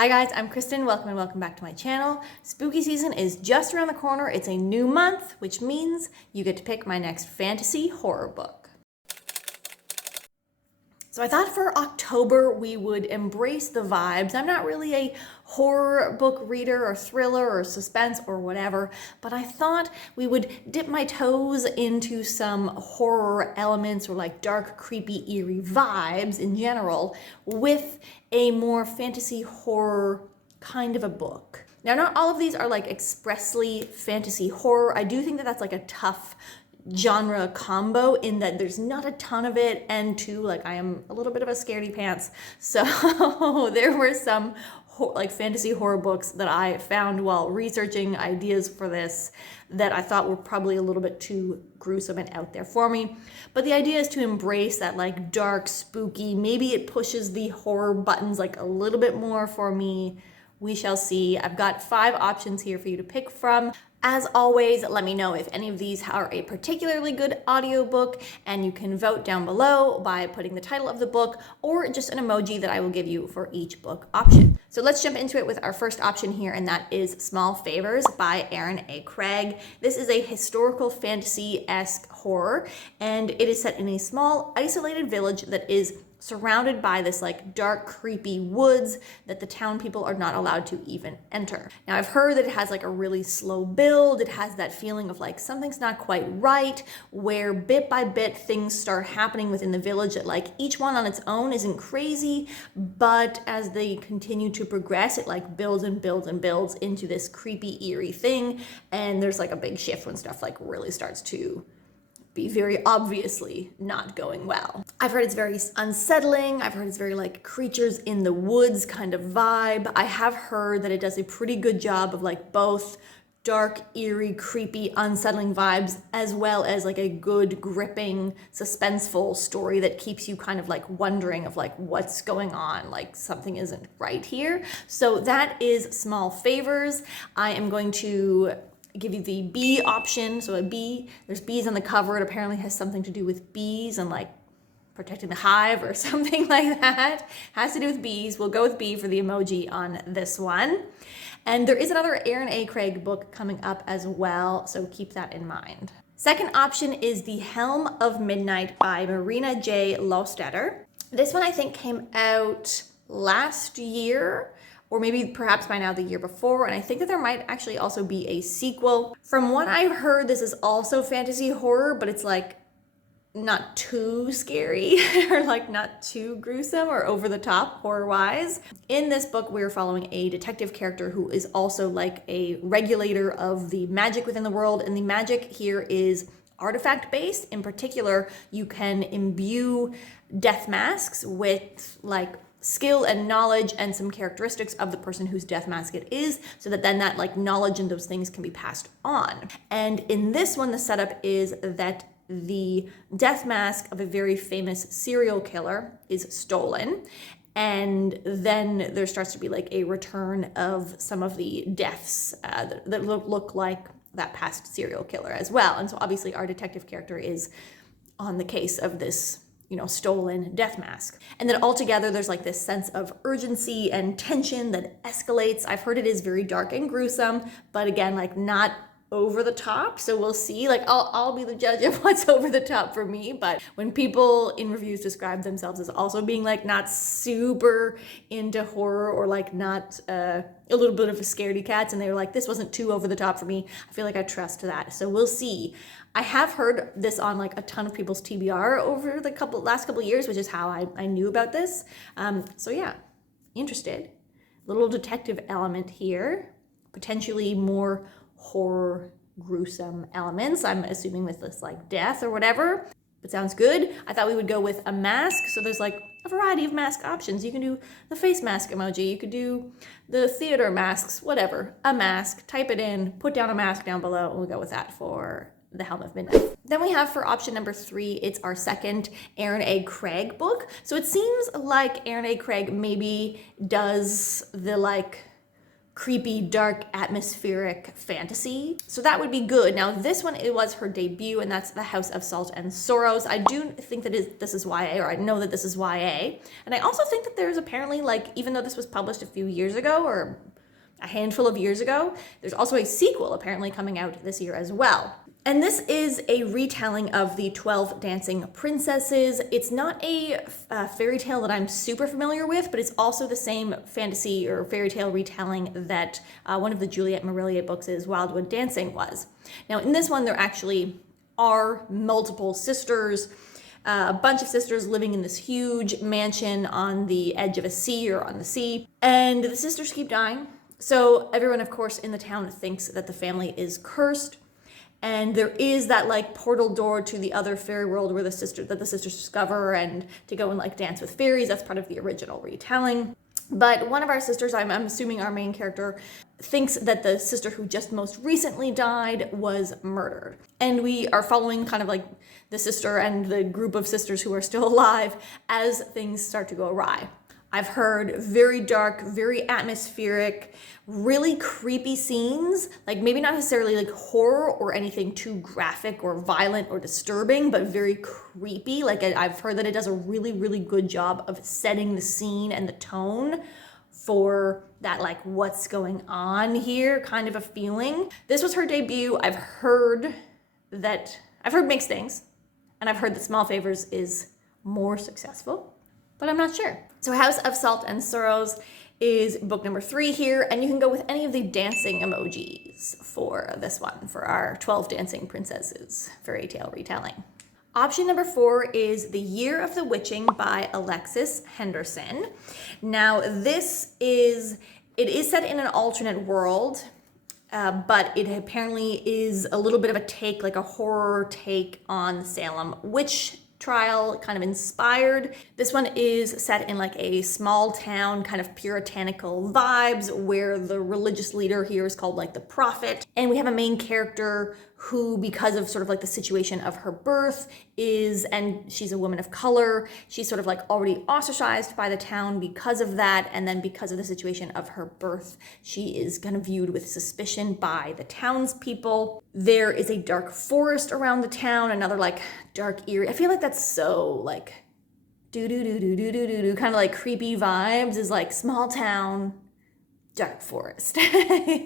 Hi guys, I'm Kristen. Welcome and welcome back to my channel. Spooky season is just around the corner. It's a new month, which means you get to pick my next fantasy horror book. So I thought for October we would embrace the vibes. I'm not really a horror book reader or thriller or suspense or whatever, but I thought we would dip my toes into some horror elements or like dark, creepy, eerie vibes in general with a more fantasy horror kind of a book. Now, not all of these are like expressly fantasy horror. I do think that that's like a tough genre combo in that there's not a ton of it, and two, like I am a little bit of a scaredy pants, so there were some like fantasy horror books that I found while researching ideas for this that I thought were probably a little bit too gruesome and out there for me. But the idea is to embrace that like dark, spooky, maybe it pushes the horror buttons like a little bit more for me. We shall see. I've got 5 options here for you to pick from. As always, let me know if any of these are a particularly good audiobook, and you can vote down below by putting the title of the book or just an emoji that I will give you for each book option. So let's jump into it with our first option here, and that is Small Favors by Aaron A. Craig. This is a historical fantasy-esque horror, and it is set in a small, isolated village that is surrounded by this like dark, creepy woods that the town people are not allowed to even enter. Now, I've heard that it has like a really slow build. It has that feeling of like something's not quite right, where bit by bit things start happening within the village that like each one on its own isn't crazy, but as they continue to progress, it like builds and builds and builds into this creepy, eerie thing. And there's like a big shift when stuff like really starts to be very obviously not going well. I've heard it's very unsettling. I've heard it's very like creatures in the woods kind of vibe. I have heard that it does a pretty good job of like both dark, eerie, creepy, unsettling vibes, as well as like a good, gripping, suspenseful story that keeps you kind of like wondering of like what's going on, like something isn't right here. So that is Small Favors. I am going to give you the B option. So a bee, there's bees on the cover. It apparently has something to do with bees and like protecting the hive or something like that. Has to do with bees. We'll go with B for the emoji on this one. And there is another Aaron A. Craig book coming up as well, so keep that in mind. Second option is The Helm of Midnight by Marina J. Lostetter. This one I think came out last year, or maybe perhaps by now the year before, and I think that there might actually also be a sequel. From what I've heard, this is also fantasy horror, but it's like not too scary or like not too gruesome or over the top horror-wise. In this book, we're following a detective character who is also like a regulator of the magic within the world, and the magic here is artifact-based. In particular, you can imbue death masks with like skill and knowledge and some characteristics of the person whose death mask it is, so that then that like knowledge and those things can be passed on. And in this one, the setup is that the death mask of a very famous serial killer is stolen, and then there starts to be like a return of some of the deaths that look like that past serial killer as well. And so obviously our detective character is on the case of this, you know, stolen death mask. And then altogether, there's like this sense of urgency and tension that escalates. I've heard it is very dark and gruesome, but again, like not over the top. So we'll see. Like I'll be the judge of what's over the top for me. But when people in reviews describe themselves as also being like not super into horror or like not a little bit of a scaredy cats, and they were like, this wasn't too over the top for me, I feel like I trust that. So we'll see. I have heard this on like a ton of people's TBR over the last couple years, which is how I knew about this. So yeah, interested. Little detective element here, potentially more horror, gruesome elements, I'm assuming, with this like death or whatever. But sounds good. I thought we would go with a mask. So there's like a variety of mask options. You can do the face mask emoji. You could do the theater masks, whatever. A mask, type it in, put down a mask down below, and we'll go with that for The Helm of Midnight. Then we have for option number 3, it's our second Aaron A. Craig book. So it seems like Aaron A. Craig maybe does the like creepy, dark, atmospheric fantasy. So that would be good. Now this one, it was her debut, and that's The House of Salt and Sorrows. I do think that this is YA, or I know that this is YA. And I also think that there's apparently, like, even though this was published a few years ago, or a handful of years ago, there's also a sequel apparently coming out this year as well. And this is a retelling of the 12 Dancing Princesses. It's not a fairy tale that I'm super familiar with, but it's also the same fantasy or fairy tale retelling that one of the Juliette Marillier books is Wildwood Dancing was. Now in this one, there actually are multiple sisters, a bunch of sisters living in this huge mansion on the edge of a sea or on the sea. And the sisters keep dying. So everyone, of course, in the town thinks that the family is cursed. And there is that like portal door to the other fairy world where the sisters discover, and to go and like dance with fairies. That's part of the original retelling. But one of our sisters, I'm assuming our main character, thinks that the sister who just most recently died was murdered. And we are following kind of like the sister and the group of sisters who are still alive as things start to go awry. I've heard very dark, very atmospheric, really creepy scenes, like maybe not necessarily like horror or anything too graphic or violent or disturbing, but very creepy. Like I've heard that it does a really, really good job of setting the scene and the tone for that, like, what's going on here kind of a feeling. This was her debut. I've heard mixed things, and I've heard that Small Favors is more successful, but I'm not sure. So House of Salt and Sorrows is book number 3 here, and you can go with any of the dancing emojis for this one, for our 12 Dancing Princesses fairy tale retelling. Option number 4 is The Year of the Witching by Alexis Henderson. Now it is set in an alternate world, but it apparently is a little bit of a take, like a horror take on Salem witch trial, kind of inspired. This one is set in like a small town, kind of puritanical vibes, where the religious leader here is called like the prophet. And we have a main character who, because of sort of like the situation of her birth, and she's a woman of color, she's sort of like already ostracized by the town because of that. And then because of the situation of her birth, she is kind of viewed with suspicion by the townspeople. There is a dark forest around the town, another like dark, eerie. I feel like that's so like kind of like creepy vibes, is like small town, dark forest.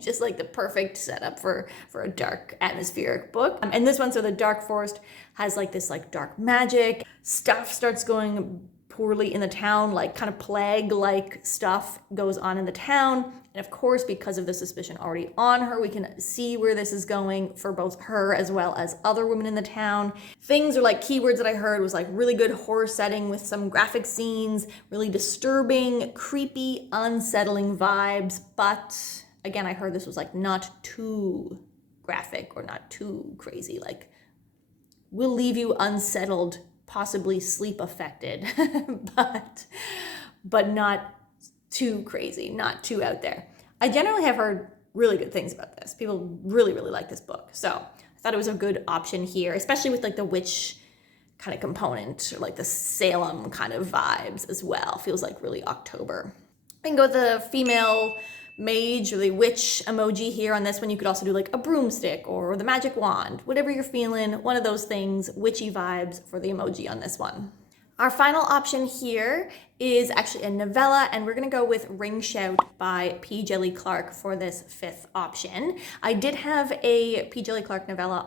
Just like the perfect setup for a dark atmospheric book. And this one, so the dark forest has like this like dark magic. Stuff starts going poorly in the town, like kind of plague-like stuff goes on in the town. And of course, because of the suspicion already on her, we can see where this is going for both her as well as other women in the town. Things are like keywords that I heard was like really good horror setting with some graphic scenes, really disturbing, creepy, unsettling vibes. But again, I heard this was like not too graphic or not too crazy. Like, will leave you unsettled, possibly sleep affected, but not too crazy, not too out there. I generally have heard really good things about this. People really, really like this book. So I thought it was a good option here, especially with like the witch kind of component, or like the Salem kind of vibes as well. Feels like really October. I can go with the female mage or the witch emoji here on this one. You could also do like a broomstick or the magic wand, whatever you're feeling, one of those things, witchy vibes for the emoji on this one. Our final option here is actually a novella, and we're gonna go with Ring Shout by P. Djeli Clark for this 5th option. I did have a P. Djeli Clark novella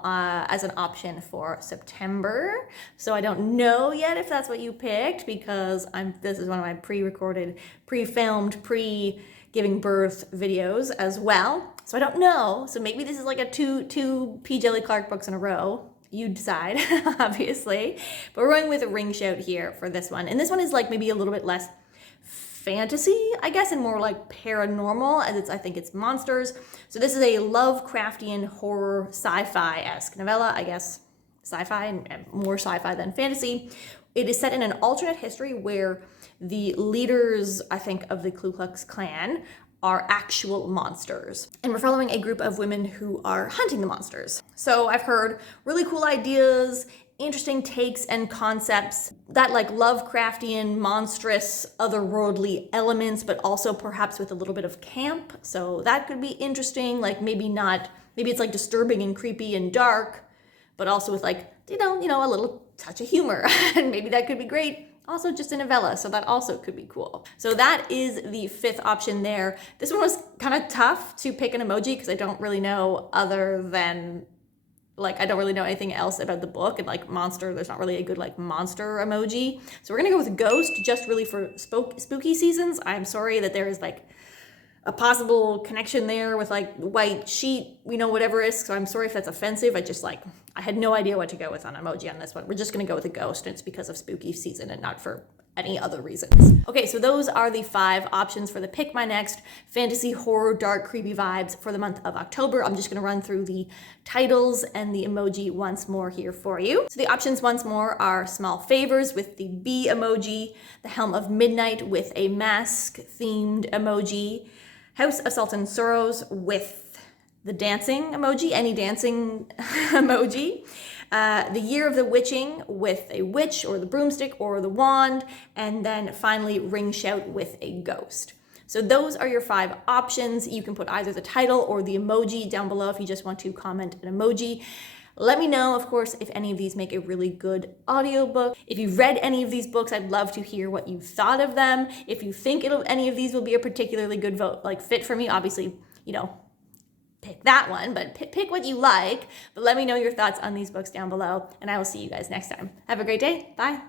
as an option for September, so I don't know yet if that's what you picked, because this is one of my pre-recorded, pre-filmed, pre-giving birth videos as well. So I don't know. So maybe this is like a two P. Djeli Clark books in a row. You decide, obviously. But we're going with a Ring Shout here for this one. And this one is like maybe a little bit less fantasy, I guess, and more like paranormal, as I think it's monsters. So this is a Lovecraftian horror sci-fi-esque novella, I guess. Sci-fi and more sci-fi than fantasy. It is set in an alternate history where the leaders, I think, of the Ku Klux Klan are actual monsters. And we're following a group of women who are hunting the monsters. So I've heard really cool ideas, interesting takes and concepts, that like Lovecraftian, monstrous, otherworldly elements, but also perhaps with a little bit of camp. So that could be interesting, like maybe it's like disturbing and creepy and dark, but also with like, a little touch of humor. And maybe that could be great. Also just a novella, so that also could be cool. So that is the 5th option there. This one was kind of tough to pick an emoji because I don't really know other than, I don't really know anything else about the book, and like monster, there's not really a good like monster emoji. So we're gonna go with ghost just really for spooky seasons. I'm sorry that there is like a possible connection there with like white sheet, whatever it is. So I'm sorry if that's offensive. I had no idea what to go with on emoji on this one. We're just gonna go with a ghost, and it's because of spooky season and not for any other reasons. Okay, so those are the 5 options for the Pick My Next fantasy, horror, dark, creepy vibes for the month of October. I'm just gonna run through the titles and the emoji once more here for you. So the options once more are Small Favors with the bee emoji, the Helm of Midnight with a mask themed emoji, House of Salt and Sorrows with the dancing emoji, any dancing emoji, the Year of the Witching with a witch or the broomstick or the wand, and then finally Ring Shout with a ghost. So those are your 5 options. You can put either the title or the emoji down below if you just want to comment an emoji. Let me know, of course, if any of these make a really good audiobook. If you've read any of these books, I'd love to hear what you thought of them. If you think any of these will be a particularly good fit for me, obviously, pick that one, but pick what you like. But let me know your thoughts on these books down below, and I will see you guys next time. Have a great day. Bye.